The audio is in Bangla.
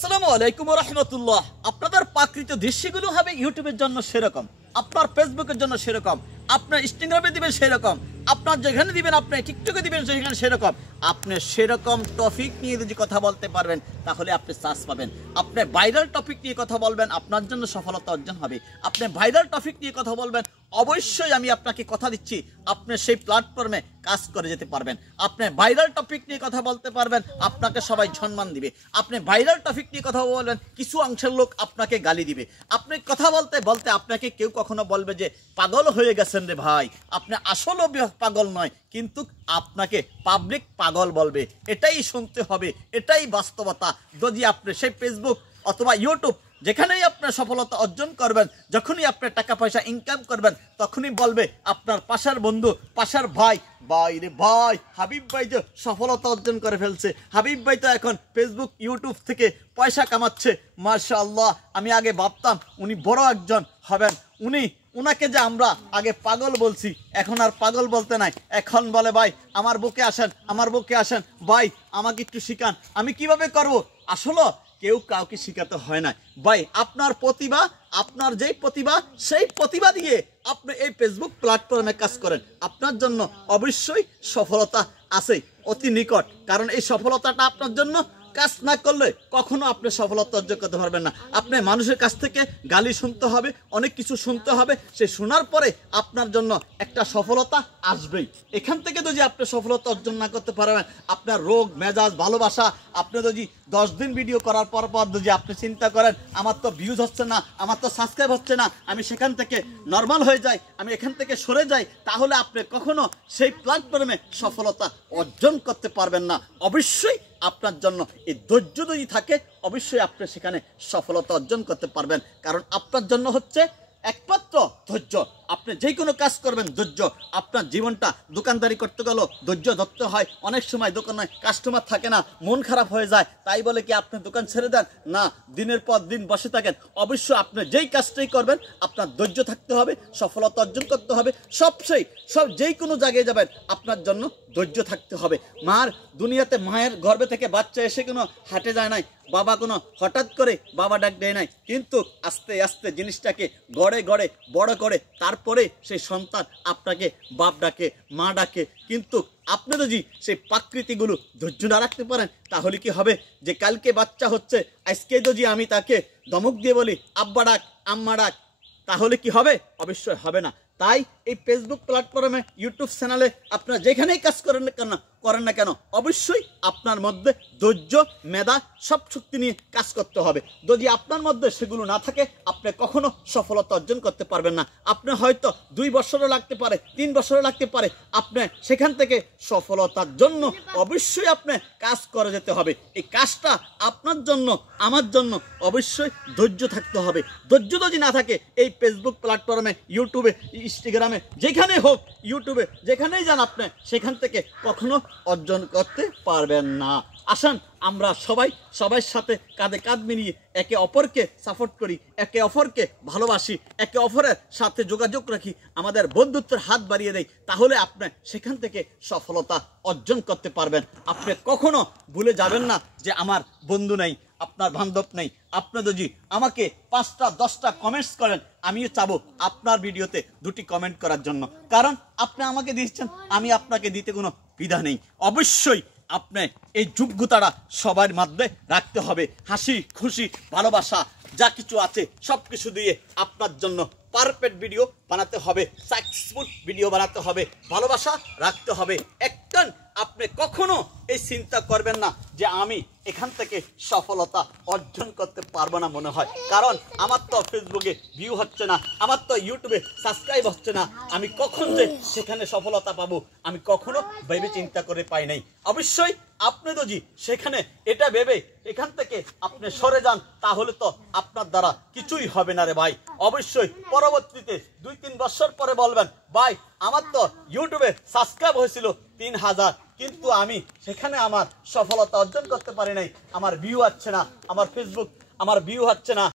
আসসালামু আলাইকুম ওয়া রাহমাতুল্লাহ। আপনাদের প্রাকৃতিক দৃশ্যগুলো হবে ইউটিউবের জন্য সেরকম, আপনার ফেসবুকের জন্য সেরকম, আপনার ইনস্টাগ্রামে দিবেন সেরকম, আপনার যেখানে দিবেন, আপনি টিকটকে দিবেন সেখানে সেরকম। আপনি সেরকম টপিক নিয়ে যদি কথা বলতে পারবেন তাহলে আপনি সার্চ পাবেন। আপনি ভাইরাল টপিক নিয়ে কথা বলবেন, আপনার জন্য সফলতা অর্জন হবে। আপনি ভাইরাল টপিক নিয়ে কথা বলবেন, অবশ্যই আমি আপনাকে কথা দিচ্ছি আপনি সেই প্ল্যাটফর্মে কাজ করে যেতে পারবেন। আপনি ভাইরাল টপিক নিয়ে কথা বলতে পারবেন, আপনাকে সবাই সম্মান দিবে। আপনি ভাইরাল টপিক নিয়ে কথা বলবেন, কিছু অংশের লোক আপনাকে গালি দিবে। আপনি কথা বলতে বলতে আপনাকে কেউ কখনো বলবে যে পাগল হয়ে গেছেন রে ভাই, আপনি আসলেও পাগল নয়, কিন্তু আপনাকে পাবলিক পাগল বলবে। এটাই শুনতে হবে, এটাই বাস্তবতা। যদি আপনি সেই ফেসবুক অথবা ইউটিউব যেখানেই আপনার সফলতা অর্জন করবেন, যখনই আপনার টাকা পয়সা ইনকাম করবেন, তখনই বলবে আপনার পাশের বন্ধু, পাশের ভাই, ভাই রে ভাই, হাবিব ভাই তো সফলতা অর্জন করে ফেলছে, হাবিব ভাই তো এখন ফেসবুক ইউটিউব থেকে পয়সা কামাচ্ছে, মাশাআল্লাহ। আমি আগে ভাবতাম উনি বড় একজন হবেন, উনাকে যে আমরা আগে পাগল বলছি, এখন আর পাগল বলতে নাই, এখন বলে ভাই আমার বুকে আসেন, আমার বুকে আসেন, ভাই আমাকে একটু শিখান, আমি কিভাবে করব। আসলে কেউ কাউকে শিখাতে হয় না ভাই। আপনার প্রতিভা, আপনার যেই প্রতিভা, সেই প্রতিভা দিয়ে আপনি এই ফেসবুক প্ল্যাটফর্মে কাজ করেন, আপনার জন্য অবশ্যই সফলতা আছে অতি নিকট। কারণ এই সফলতাটা আপনার জন্য কাজ না করলে কখনো আপনি সফলতা অর্জন করতে পারবেন না। আপনি মানুষের কাছ থেকে গালি শুনতে হবে, অনেক কিছু শুনতে হবে, সে শোনার পরে আপনার জন্য একটা সফলতা আসবেই। এখান থেকে যদি আপনি সফলতা অর্জন না করতে পারবেন, আপনার রোগ মেজাজ ভালোবাসা, আপনি যদি 10 দিন ভিডিও করার পর যদি আপনি চিন্তা করেন আমার তো ভিউজ হচ্ছে না, আমার তো সাবস্ক্রাইব হচ্ছে না, আমি সেখান থেকে নর্মাল হয়ে যাই, আমি এখান থেকে সরে যাই, তাহলে আপনি কখনো সেই প্ল্যাটফর্মে সফলতা অর্জন করতে পারবেন না। অবশ্যই আপনার জন্য এই ধৈর্য যদি থাকে, অবশ্যই আপনি সেখানে সফলতা অর্জন করতে পারবেন। কারণ আপনার জন্য হচ্ছে একমাত্র ধৈর্য। আপনি যে কোনো কাজ করবেন ধৈর্য। আপনার জীবনটা দোকানদারি করতে গেলেও ধৈর্য ধরতে হয়। অনেক সময় দোকানে কাস্টমার থাকে না, মন খারাপ হয়ে যায়, তাই বলে কি আপনি দোকান ছেড়ে দেন না, দিনের পর দিন বসে থাকেন। অবশ্যই আপনি যেই কাজটাই করবেন আপনার ধৈর্য থাকতে হবে, সফলতা অর্জন করতে হবে। যেই কোনো জায়গায় যাবেন আপনার জন্য ধৈর্য থাকতে হবে। দুনিয়াতে মায়ের গর্ভে থেকে বাচ্চা এসে কোনো হাঁটে যায় নাই, বাবা কোনো হঠাৎ করে বাবা ডাক দেয় নাই, কিন্তু আস্তে আস্তে জিনিসটাকে গড়ে গড়ে বড় করে তারপরে সেই সন্তান আপনাকে বাপ ডাকে, মা ডাকে। কিন্তু আপনি যদি সেই প্রাকৃতিকগুলো ধৈর্য না রাখতে পারেন, তাহলে কি হবে যে কালকে বাচ্চা হচ্ছে, আজকে যদি আমি তাকে ধমক দিয়ে বলি আব্বা ডাক, আম্মা ডাক, তাহলে কি হবে? অবশ্যই হবে না। তাই এই ফেসবুক প্ল্যাটফর্মে, ইউটিউব চ্যানেলে আপনারা যেখানেই কাজ করেন না কেন অবশ্যই আপনার মধ্যে ধৈর্য, মেধা, সব শক্তি নিয়ে কাজ করতে হবে। যদি আপনার মধ্যে সেগুলো না থাকে, আপনি কখনো সফলতা অর্জন করতে পারবেন না। আপনি হয়তো 2 বছরও লাগতে পারে, 3 বছরও লাগতে পারে, আপনি সেখান থেকে সফলতার জন্য অবশ্যই আপনি কাজ করে যেতে হবে। এই কাজটা আপনার জন্য, আমার জন্য অবশ্যই ধৈর্য থাকতে হবে। ধৈর্য যদি না থাকে, এই ফেসবুক প্ল্যাটফর্মে, ইউটিউবে, ইনস্টাগ্রামে, যেখানে হোক, ইউটিউবে যেখানেই যান, আপনি সেখান থেকে কখনো অর্জন করতে পারবেন না। আসেন আমরা সবার সাথে কাঁধে কাঁধ মিলিয়ে একে অপরকে সাপোর্ট করি, একে অপরকে ভালোবাসি, একে অপরের সাথে যোগাযোগ রাখি, আমাদের বন্ধুত্বের হাত বাড়িয়ে দেয়, তাহলে আপনি সেখান থেকে সফলতা অর্জন করতে পারবেন। আপনি কখনো ভুলে যাবেন না যে আমার বন্ধু নেই, আপনার বান্ধব নেই। আপনি যদি আমাকে 5টা 10টা কমেন্টস করেন, আমিও চাবো আপনার ভিডিওতে 2টি কমেন্ট করার জন্য, কারণ আপনি আমাকে দিচ্ছেন, আমি আপনাকে দিতে কোনো দ্বিধা নেই। অবশ্যই আপনি এই যোগ্যতাটা সবার মধ্যে রাখতে হবে। হাসি খুশি ভালোবাসা যা কিছু আছে সব কিছু দিয়ে আপনার জন্য পারফেক্ট ভিডিও বানাতে হবে, সাকসেসফুল ভিডিও বানাতে হবে, ভালোবাসা রাখতে হবে। একদম আপনি কখনো এই চিন্তা করবেন না যে আমি এখান থেকে সফলতা অর্জন করতে পারবো না মনে হয়, কারণ আমার তো ফেসবুকে ভিউ হচ্ছে না, আমার তো ইউটিউবে সাবস্ক্রাইব হচ্ছে না, আমি কখন যে সেখানে সফলতা পাবো আমি কখনো ভেবে চিন্তা করে পাই নাই। অবশ্যই আপনি যদি সেখানে এটা ভেবে এখান থেকে আপনি সরে যান, তাহলে তো আপনার দ্বারা কিছুই হবে না রে ভাই। অবশ্যই পরবর্তীতে 2-3 বছর পরে বলবেন, ভাই আমার তো ইউটিউবে সাবস্ক্রাইব হয়েছিল 3000, কিন্তু আমি সেখানে আমার সফলতা অর্জন করতে পারি নাই, আমার ভিউ হচ্ছে না, আমার ফেসবুক আমার ভিউ হচ্ছে না,